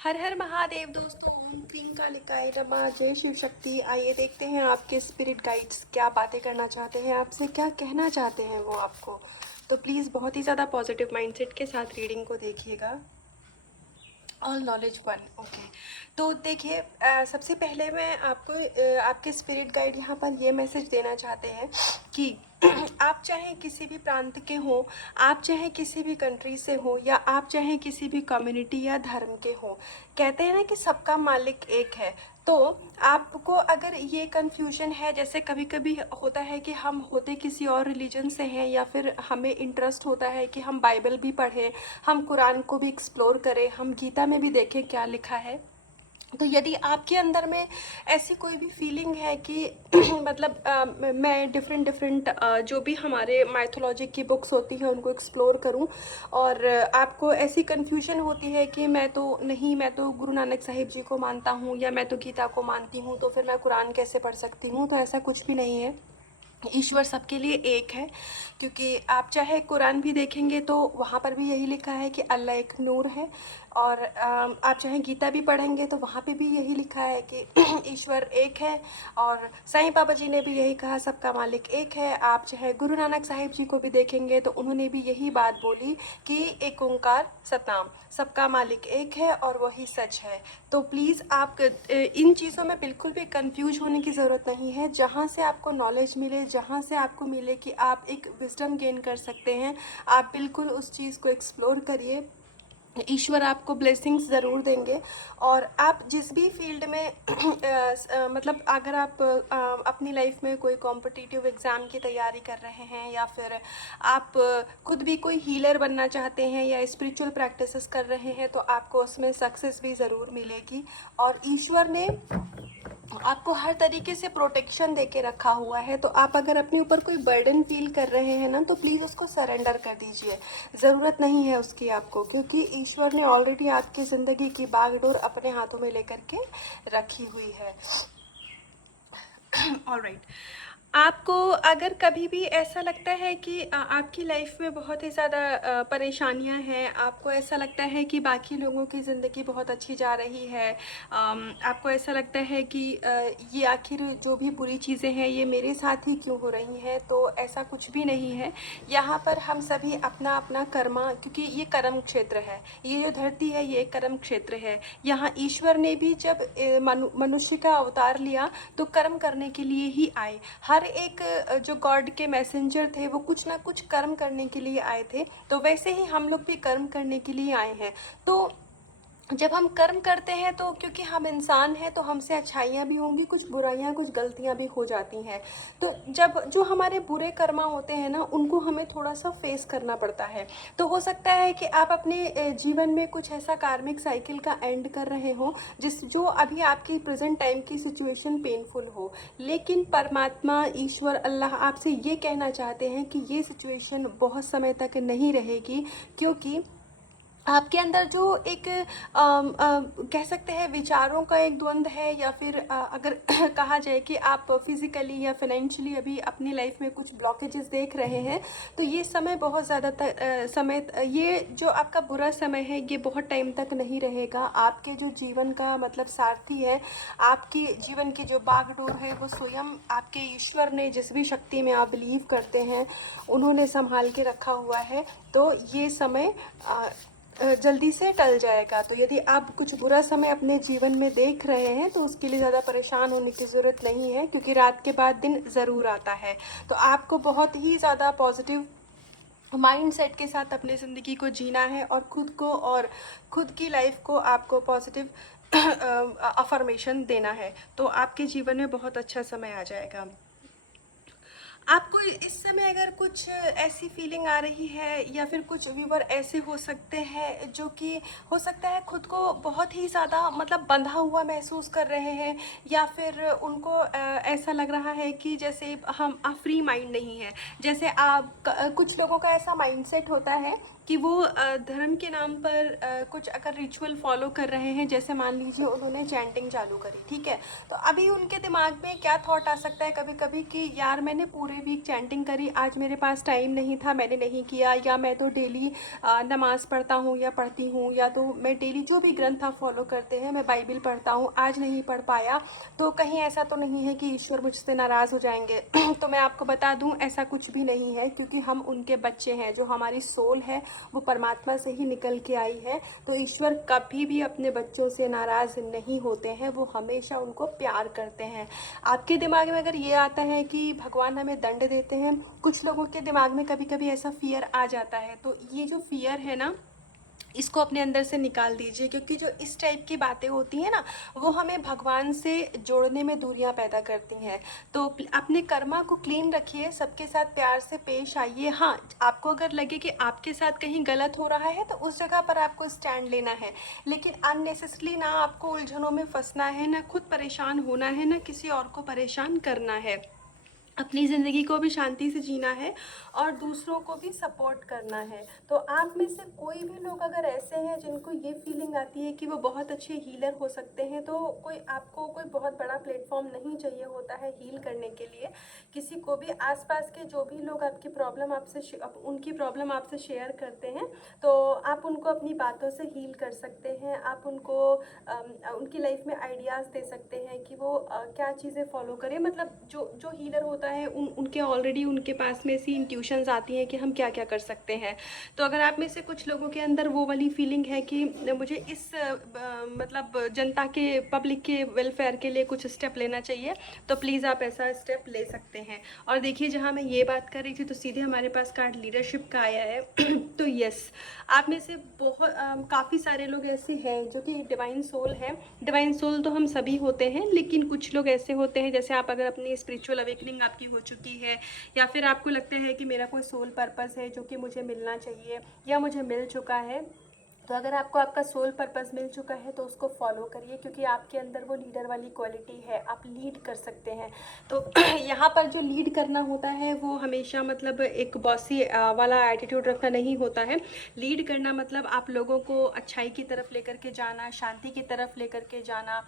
हर हर महादेव दोस्तों, ओम क्लीं कालिकाय नमः। जय शिव शक्ति। आइए देखते हैं आपके स्पिरिट गाइड्स क्या बातें करना चाहते हैं, आपसे क्या कहना चाहते हैं वो आपको। तो प्लीज़ बहुत ही ज़्यादा पॉजिटिव माइंडसेट के साथ रीडिंग को देखिएगा। All knowledge one. ओके, तो देखिए, सबसे पहले मैं आपको आपके स्पिरिट गाइड यहाँ पर ये मैसेज देना चाहते हैं कि आप चाहे किसी भी प्रांत के हों, आप चाहे किसी भी कंट्री से हो, या आप चाहे किसी भी कम्युनिटी या धर्म के हों, कहते हैं ना कि सबका मालिक एक है। तो आपको अगर ये कन्फ्यूजन है, जैसे कभी कभी होता है कि हम होते किसी और रिलीजन से हैं, या फिर हमें इंटरेस्ट होता है कि हम बाइबल भी पढ़ें, हम कुरान को भी एक्सप्लोर करें, हम गीता में भी देखें क्या लिखा है। तो यदि आपके अंदर में ऐसी कोई भी फीलिंग है कि मतलब मैं डिफरेंट डिफरेंट जो भी हमारे माइथोलॉजी की बुक्स होती हैं उनको एक्सप्लोर करूं, और आपको ऐसी कन्फ्यूजन होती है कि मैं तो गुरु नानक साहिब जी को मानता हूं, या मैं तो गीता को मानती हूं, तो फिर मैं कुरान कैसे पढ़ सकती हूं। तो ऐसा कुछ भी नहीं है। ईश्वर सबके लिए एक है, क्योंकि आप चाहे कुरान भी देखेंगे तो वहाँ पर भी यही लिखा है कि अल्लाह एक नूर है, और आप चाहे गीता भी पढ़ेंगे तो वहाँ पे भी यही लिखा है कि ईश्वर एक है। और साईं बाबा जी ने भी यही कहा, सबका मालिक एक है। आप चाहे गुरु नानक साहिब जी को भी देखेंगे तो उन्होंने भी यही बात बोली कि एक ओंकार सतनाम, सबका मालिक एक है और वही सच है। तो प्लीज़ आप इन चीज़ों में बिल्कुल भी कंफ्यूज होने की ज़रूरत नहीं है। जहाँ से आपको नॉलेज मिले, जहाँ से आपको मिले कि आप एक विजडम गेन कर सकते हैं, आप बिल्कुल उस चीज़ को एक्सप्लोर करिए। ईश्वर आपको ब्लेसिंग्स ज़रूर देंगे। और आप जिस भी फील्ड में मतलब अगर आप अपनी लाइफ में कोई कॉम्पिटिटिव एग्ज़ाम की तैयारी कर रहे हैं, या फिर आप खुद भी कोई हीलर बनना चाहते हैं, या स्पिरिचुअल प्रैक्टिसेस कर रहे हैं, तो आपको उसमें सक्सेस भी ज़रूर मिलेगी। और ईश्वर ने आपको हर तरीके से प्रोटेक्शन दे के रखा हुआ है। तो आप अगर अपने ऊपर कोई बर्डन फील कर रहे हैं ना, तो प्लीज़ उसको सरेंडर कर दीजिए। ज़रूरत नहीं है उसकी आपको, क्योंकि ईश्वर ने ऑलरेडी आपकी ज़िंदगी की बागडोर अपने हाथों में लेकर के रखी हुई है। ऑलराइट, आपको अगर कभी भी ऐसा लगता है कि आपकी लाइफ में बहुत ही ज़्यादा परेशानियां हैं, आपको ऐसा लगता है कि बाकी लोगों की ज़िंदगी बहुत अच्छी जा रही है, आपको ऐसा लगता है कि ये आखिर जो भी बुरी चीज़ें हैं ये मेरे साथ ही क्यों हो रही हैं, तो ऐसा कुछ भी नहीं है। यहाँ पर हम सभी अपना अपना कर्मा, क्योंकि ये कर्म क्षेत्र है, ये जो धरती है ये एक कर्म क्षेत्र है। यहाँ ईश्वर ने भी जब मनुष्य का अवतार लिया तो कर्म करने के लिए ही आए। हर एक जो गॉड के मैसेंजर थे वो कुछ ना कुछ कर्म करने के लिए आए थे, तो वैसे ही हम लोग भी कर्म करने के लिए आए हैं। तो जब हम कर्म करते हैं तो क्योंकि हम इंसान हैं तो हमसे अच्छाइयाँ भी होंगी, कुछ बुराइयाँ, कुछ गलतियाँ भी हो जाती हैं। तो जब जो हमारे बुरे कर्मा होते हैं ना, उनको हमें थोड़ा सा फेस करना पड़ता है। तो हो सकता है कि आप अपने जीवन में कुछ ऐसा कार्मिक साइकिल का एंड कर रहे हो जो अभी आपकी प्रेजेंट टाइम की सिचुएशन पेनफुल हो, लेकिन परमात्मा ईश्वर अल्लाह आपसे ये कहना चाहते हैं कि ये सिचुएशन बहुत समय तक नहीं रहेगी, क्योंकि आपके अंदर जो एक कह सकते हैं विचारों का एक द्वंद है, या फिर अगर कहा जाए कि आप फिज़िकली या फाइनेंशियली अभी अपनी लाइफ में कुछ ब्लॉकेजेस देख रहे हैं, तो ये समय बहुत ज़्यादा ये जो आपका बुरा समय है ये बहुत टाइम तक नहीं रहेगा। आपके जो जीवन का मतलब सारथी है, आपकी जीवन की जो बागडोर है, वो स्वयं आपके ईश्वर ने, जिस भी शक्ति में आप बिलीव करते हैं, उन्होंने संभाल के रखा हुआ है। तो ये समय जल्दी से टल जाएगा। तो यदि आप कुछ बुरा समय अपने जीवन में देख रहे हैं तो उसके लिए ज़्यादा परेशान होने की ज़रूरत नहीं है, क्योंकि रात के बाद दिन ज़रूर आता है। तो आपको बहुत ही ज़्यादा पॉजिटिव माइंड सेट के साथ अपनी ज़िंदगी को जीना है, और खुद को और खुद की लाइफ को आपको पॉजिटिव अफर्मेशन देना है। तो आपके जीवन में बहुत अच्छा समय आ जाएगा। आपको इस समय अगर कुछ ऐसी फीलिंग आ रही है, या फिर कुछ व्यूवर ऐसे हो सकते हैं जो कि हो सकता है खुद को बहुत ही ज़्यादा मतलब बंधा हुआ महसूस कर रहे हैं, या फिर उनको ऐसा लग रहा है कि जैसे हम फ्री माइंड नहीं है। जैसे आप कुछ लोगों का ऐसा माइंडसेट होता है कि वो धर्म के नाम पर कुछ अगर रिचुअल फॉलो कर रहे हैं, जैसे मान लीजिए उन्होंने चैंटिंग चालू करी, ठीक है, तो अभी उनके दिमाग में क्या थॉट आ सकता है कभी कभी कि यार मैंने पूरे वीक चैंटिंग करी, आज मेरे पास टाइम नहीं था, मैंने नहीं किया, या मैं तो डेली नमाज़ पढ़ता हूँ या पढ़ती हूँ, या तो मैं डेली जो भी ग्रंथ आप फॉलो करते हैं, मैं बाइबिल पढ़ता हूँ, आज नहीं पढ़ पाया, तो कहीं ऐसा तो नहीं है कि ईश्वर मुझसे नाराज़ हो जाएंगे। तो मैं आपको बता दूँ, ऐसा कुछ भी नहीं है, क्योंकि हम उनके बच्चे हैं। जो हमारी सोल है वो परमात्मा से ही निकल के आई है, तो ईश्वर कभी भी अपने बच्चों से नाराज़ नहीं होते हैं, वो हमेशा उनको प्यार करते हैं। आपके दिमाग में अगर ये आता है कि भगवान हमें दंड देते हैं, कुछ लोगों के दिमाग में कभी कभी ऐसा फियर आ जाता है, तो ये जो फियर है ना, इसको अपने अंदर से निकाल दीजिए, क्योंकि जो इस टाइप की बातें होती हैं ना, वो हमें भगवान से जोड़ने में दूरियां पैदा करती हैं। तो अपने कर्मा को क्लीन रखिए, सबके साथ प्यार से पेश आइए। हाँ, आपको अगर लगे कि आपके साथ कहीं गलत हो रहा है, तो उस जगह पर आपको स्टैंड लेना है, लेकिन अननेसेसरली ना आपको उलझनों में फंसना है, ना खुद परेशान होना है, ना किसी और को परेशान करना है। अपनी ज़िंदगी को भी शांति से जीना है और दूसरों को भी सपोर्ट करना है। तो आप में से कोई भी लोग अगर ऐसे हैं जिनको ये फीलिंग आती है कि वो बहुत अच्छे हीलर हो सकते हैं, तो आपको कोई बहुत बड़ा प्लेटफॉर्म नहीं चाहिए होता है हील करने के लिए। किसी को भी, आसपास के जो भी लोग आपकी प्रॉब्लम उनकी प्रॉब्लम आपसे शेयर करते हैं, तो आप उनको अपनी बातों से हील कर सकते हैं। आप उनको उनकी लाइफ में आइडियाज़ दे सकते हैं कि वो क्या चीज़ें फॉलो करें। मतलब जो जो हीलर होता है, उनके ऑलरेडी उनके पास में ऐसी इंट्यूशंस आती हैं कि हम क्या क्या कर सकते हैं। तो अगर आप में से कुछ लोगों के अंदर वो वाली फीलिंग है कि मुझे इस मतलब जनता के, पब्लिक के वेलफेयर के लिए कुछ स्टेप लेना चाहिए, तो प्लीज़ आप ऐसा स्टेप ले सकते हैं। और देखिए, जहाँ मैं ये बात कर रही थी, तो सीधे हमारे पास कार्ड लीडरशिप का आया है। तो यस, आप में से बहुत काफ़ी सारे लोग ऐसे हैं जो कि डिवाइन सोल है। डिवाइन सोल तो हम सभी होते हैं, लेकिन कुछ लोग ऐसे होते हैं, जैसे आप अगर अपनी स्पिरिचुअल अवेकनिंग आपकी हो चुकी है, या फिर आपको लगता है कि मेरा कोई सोल पर्पस है जो कि मुझे मिलना चाहिए या मुझे मिल चुका है, तो अगर आपको आपका सोल पर्पस मिल चुका है तो उसको फॉलो करिए, क्योंकि आपके अंदर वो लीडर वाली क्वालिटी है, आप लीड कर सकते हैं। तो यहाँ पर जो लीड करना होता है वो हमेशा मतलब एक बॉसी वाला एटीट्यूड रखना नहीं होता है। लीड करना मतलब आप लोगों को अच्छाई की तरफ लेकर के जाना, शांति की तरफ लेकर के जाना,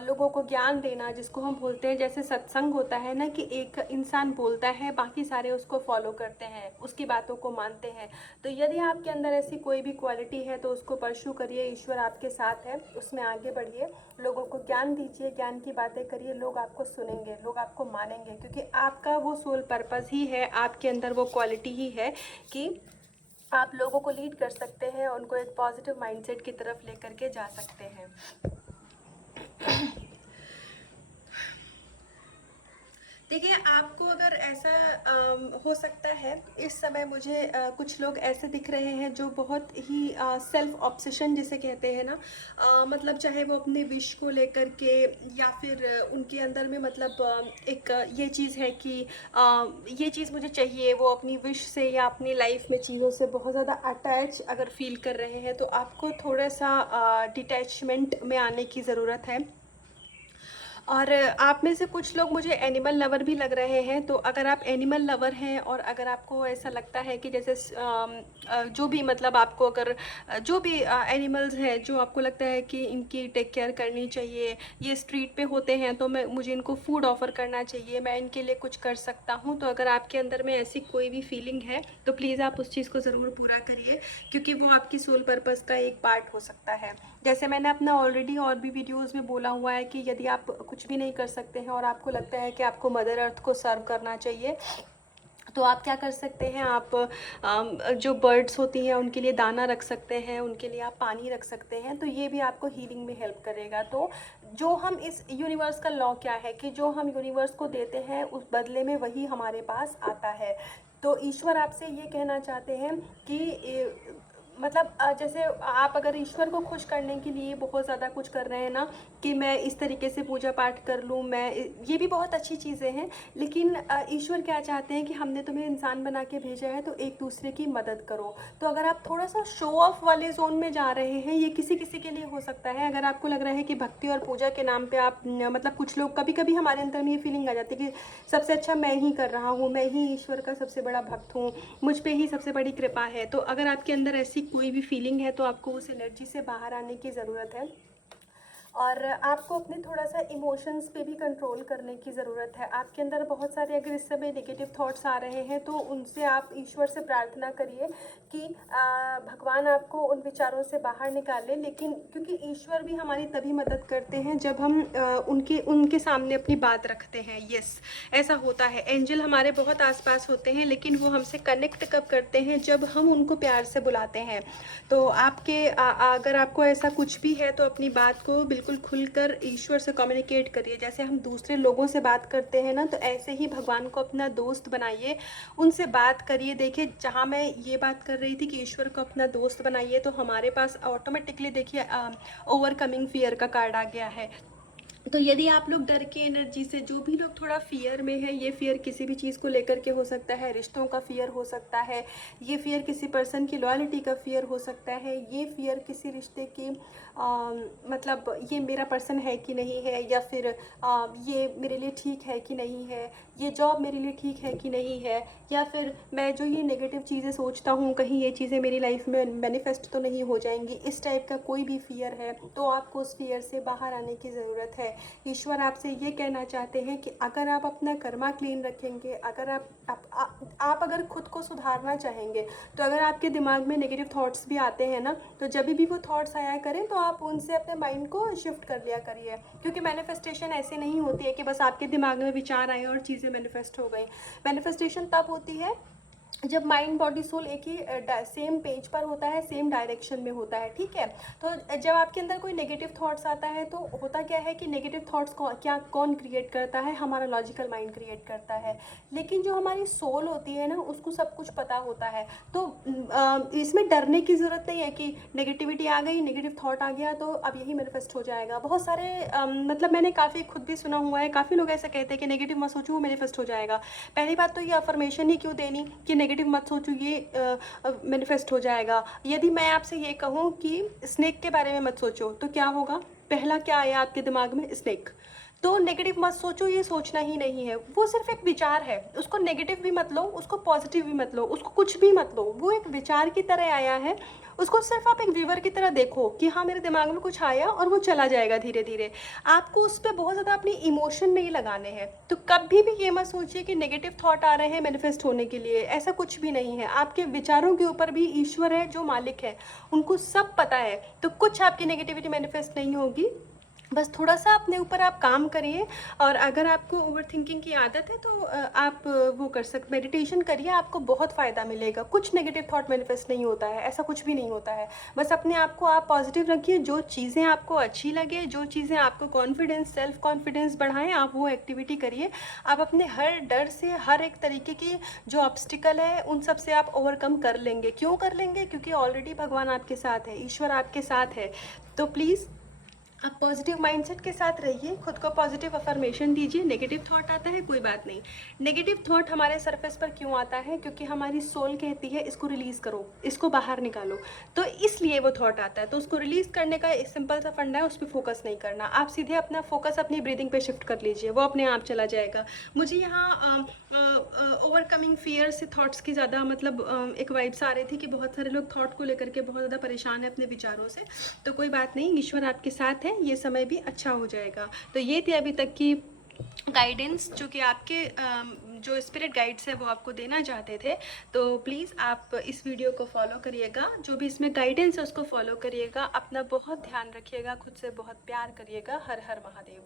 लोगों को ज्ञान देना, जिसको हम बोलते हैं, जैसे सत्संग होता है ना, कि एक इंसान बोलता है, बाकी सारे उसको फॉलो करते हैं, उसकी बातों को मानते हैं। तो यदि आपके अंदर ऐसी कोई भी क्वालिटी है, तो उसको परस्यू करिए, ईश्वर आपके साथ है, उसमें आगे बढ़िए, लोगों को ज्ञान दीजिए, ज्ञान की बातें करिए, लोग आपको सुनेंगे, लोग आपको मानेंगे, क्योंकि आपका वो सोल पर्पस ही है, आपके अंदर वो क्वालिटी ही है कि आप लोगों को लीड कर सकते हैं, उनको एक पॉजिटिव माइंडसेट की तरफ लेकर के जा सकते हैं। देखिए, आपको अगर ऐसा हो सकता है, इस समय मुझे कुछ लोग ऐसे दिख रहे हैं जो बहुत ही सेल्फ ऑब्सेशन जिसे कहते हैं ना, मतलब चाहे वो अपने विश को लेकर के, या फिर उनके अंदर में मतलब एक ये चीज़ है कि ये चीज़ मुझे चाहिए, वो अपनी विश से या अपनी लाइफ में चीज़ों से बहुत ज़्यादा अटैच अगर फील कर रहे हैं, तो आपको थोड़ा सा डिटैचमेंट में आने की ज़रूरत है। और आप में से कुछ लोग मुझे एनिमल लवर भी लग रहे हैं, तो अगर आप एनिमल लवर हैं और अगर आपको ऐसा लगता है कि जैसे जो भी मतलब आपको अगर जो भी एनिमल्स हैं जो आपको लगता है कि इनकी टेक केयर करनी चाहिए, ये स्ट्रीट पे होते हैं, तो मुझे इनको फूड ऑफ़र करना चाहिए, मैं इनके लिए कुछ कर सकता हूँ, तो अगर आपके अंदर में ऐसी कोई भी फीलिंग है, तो प्लीज़ आप उस चीज़ को ज़रूर पूरा करिए, क्योंकि वो आपकी सोल पर्पस का एक पार्ट हो सकता है। जैसे मैंने अपना ऑलरेडी और भी वीडियोस में बोला हुआ है कि यदि आप कुछ भी नहीं कर सकते हैं और आपको लगता है कि आपको मदर अर्थ को सर्व करना चाहिए, तो आप क्या कर सकते हैं, आप जो बर्ड्स होती हैं उनके लिए दाना रख सकते हैं, उनके लिए आप पानी रख सकते हैं, तो ये भी आपको हीलिंग में हेल्प करेगा। तो जो हम इस यूनिवर्स का लॉ क्या है कि जो हम यूनिवर्स को देते हैं उस बदले में वही हमारे पास आता है। तो ईश्वर आपसे ये कहना चाहते हैं कि मतलब जैसे आप अगर ईश्वर को खुश करने के लिए बहुत ज़्यादा कुछ कर रहे हैं ना, कि मैं इस तरीके से पूजा पाठ कर लूँ, मैं ये भी बहुत अच्छी चीज़ें हैं, लेकिन ईश्वर क्या चाहते हैं कि हमने तुम्हें इंसान बना के भेजा है तो एक दूसरे की मदद करो। तो अगर आप थोड़ा सा शो ऑफ वाले जोन में जा रहे हैं, ये किसी किसी के लिए हो सकता है। अगर आपको लग रहा है कि भक्ति और पूजा के नाम पे आप मतलब कुछ लोग, कभी कभी हमारे अंदर में ये फीलिंग आ जाती है कि सबसे अच्छा मैं ही कर रहा हूँ, मैं ही ईश्वर का सबसे बड़ा भक्त हूँ, मुझ पे ही सबसे बड़ी कृपा है। तो अगर आपके अंदर ऐसी कोई भी फीलिंग है तो आपको उस एनर्जी से बाहर आने की ज़रूरत है। और आपको अपने थोड़ा सा इमोशंस पे भी कंट्रोल करने की ज़रूरत है। आपके अंदर बहुत सारे अगर इस समय नेगेटिव थॉट्स आ रहे हैं तो उनसे आप ईश्वर से प्रार्थना करिए कि भगवान आपको उन विचारों से बाहर निकाले। लेकिन क्योंकि ईश्वर भी हमारी तभी मदद करते हैं जब हम उनके उनके सामने अपनी बात रखते हैं। यस, ऐसा होता है। एंजल हमारे बहुत आसपास होते हैं, लेकिन वो हमसे कनेक्ट कब करते हैं, जब हम उनको प्यार से बुलाते हैं। तो आपके अगर आपको ऐसा कुछ भी है तो अपनी बात को बिल्कुल खुलकर ईश्वर से कम्युनिकेट करिए। जैसे हम दूसरे लोगों से बात करते हैं ना, तो ऐसे ही भगवान को अपना दोस्त बनाइए, उनसे बात करिए। देखिए, जहाँ मैं ये बात कर रही थी कि ईश्वर को अपना दोस्त बनाइए, तो हमारे पास ऑटोमेटिकली देखिए ओवरकमिंग फियर का कार्ड आ गया है। तो यदि आप लोग डर की एनर्जी से, जो भी लोग थोड़ा फियर में है, ये फियर किसी भी चीज़ को लेकर के हो सकता है, रिश्तों का फियर हो सकता है, ये फियर किसी पर्सन की लॉयल्टी का फियर हो सकता है, ये फियर किसी रिश्ते की मतलब ये मेरा पर्सन है कि नहीं है, या फिर ये मेरे लिए ठीक है कि नहीं है, ये जॉब मेरे लिए ठीक है कि नहीं है, या फिर मैं जो ये नेगेटिव चीज़ें सोचता हूँ कहीं ये चीज़ें मेरी लाइफ में मैनिफेस्ट तो नहीं हो जाएंगी। इस टाइप का कोई भी फियर है तो आपको उस फियर से बाहर आने की ज़रूरत है। ईश्वर आपसे ये कहना चाहते हैं कि अगर आप अपना कर्मा क्लीन रखेंगे, अगर आप अगर खुद को सुधारना चाहेंगे, तो अगर आपके दिमाग में नेगेटिव थॉट्स भी आते हैं ना, तो जब भी वो थॉट्स आया करें तो आप उनसे अपने माइंड को शिफ्ट कर लिया करिए। क्योंकि मैनिफेस्टेशन ऐसे नहीं होती है कि बस आपके दिमाग में विचार आए और चीज़ें मैनिफेस्ट हो गई। मैनिफेस्टेशन तब होती है जब माइंड बॉडी सोल एक ही सेम पेज पर होता है, सेम डायरेक्शन में होता है। ठीक है, तो जब आपके अंदर कोई नेगेटिव थॉट्स आता है तो होता क्या है कि नेगेटिव थॉट्स को कौन क्रिएट करता है, हमारा लॉजिकल माइंड क्रिएट करता है। लेकिन जो हमारी सोल होती है ना, उसको सब कुछ पता होता है। तो इसमें डरने की ज़रूरत नहीं है कि नेगेटिविटी आ गई, नेगेटिव थॉट आ गया तो अब यही मैनिफेस्ट हो जाएगा। बहुत सारे मतलब मैंने काफ़ी खुद भी सुना हुआ है, काफ़ी लोग ऐसा कहते हैं कि नेगेटिव मत सोचो, वो मैनिफेस्ट हो जाएगा। पहली बात तो ये अफर्मेशन ही क्यों देनी कि नेगेटिव मत सोचो, ये मैनिफेस्ट हो जाएगा। यदि मैं आपसे ये कहूँ कि स्नेक के बारे में मत सोचो, तो क्या होगा? पहला क्या आया आपके दिमाग में? स्नेक। तो नेगेटिव मत सोचो, ये सोचना ही नहीं है, वो सिर्फ एक विचार है। उसको नेगेटिव भी मत लो, उसको पॉजिटिव भी मत लो, उसको कुछ भी मत लो, वो एक विचार की तरह आया है। उसको सिर्फ आप एक व्यूवर की तरह देखो कि हाँ, मेरे दिमाग में कुछ आया और वो चला जाएगा धीरे धीरे। आपको उस पर बहुत ज़्यादा अपनी इमोशन नहीं लगाने हैं। तो कभी भी ये मत सोचिए कि नेगेटिव थॉट आ रहे हैं मैनिफेस्ट होने के लिए, ऐसा कुछ भी नहीं है। आपके विचारों के ऊपर भी ईश्वर है जो मालिक है, उनको सब पता है। तो कुछ आपकी नेगेटिविटी मैनिफेस्ट नहीं होगी। बस थोड़ा सा अपने ऊपर आप काम करिए। और अगर आपको ओवर थिंकिंग की आदत है तो आप वो कर सकते, मेडिटेशन करिए, आपको बहुत फ़ायदा मिलेगा। कुछ नेगेटिव थॉट मैनिफेस्ट नहीं होता है, ऐसा कुछ भी नहीं होता है। बस अपने आप को आप पॉजिटिव रखिए, जो चीज़ें आपको अच्छी लगे, जो चीज़ें आपको कॉन्फिडेंस, सेल्फ कॉन्फिडेंस बढ़ाएं, आप वो एक्टिविटी करिए। आप अपने हर डर से, हर एक तरीके की जो ऑब्स्टिकल है, उन सब से आप ओवरकम कर लेंगे। क्यों कर लेंगे? क्योंकि ऑलरेडी भगवान आपके साथ है, ईश्वर आपके साथ है। तो प्लीज़ आप पॉजिटिव माइंडसेट के साथ रहिए, खुद को पॉजिटिव अफर्मेशन दीजिए। नेगेटिव थॉट आता है, कोई बात नहीं। नेगेटिव थॉट हमारे सरफेस पर क्यों आता है? क्योंकि हमारी सोल कहती है इसको रिलीज़ करो, इसको बाहर निकालो, तो इसलिए वो थॉट आता है। तो उसको रिलीज़ करने का एक सिंपल सा फंडा है, उस पर फोकस नहीं करना। आप सीधे अपना फोकस अपनी ब्रीदिंग पे शिफ्ट कर लीजिए, वो अपने आप चला जाएगा। मुझे यहाँ ओवरकमिंग फियर से थॉट्स की ज़्यादा मतलब एक वाइब्स आ रही थी कि बहुत सारे लोग थॉट को लेकर के बहुत ज़्यादा परेशान है अपने विचारों से। तो कोई बात नहीं, ईश्वर आपके साथ है, ये समय भी अच्छा हो जाएगा। तो ये थी अभी तक की गाइडेंस जो कि आपके जो स्पिरिट गाइड्स है वो आपको देना चाहते थे। तो प्लीज़ आप इस वीडियो को फॉलो करिएगा, जो भी इसमें गाइडेंस है उसको फॉलो करिएगा। अपना बहुत ध्यान रखिएगा, खुद से बहुत प्यार करिएगा। हर हर महादेव।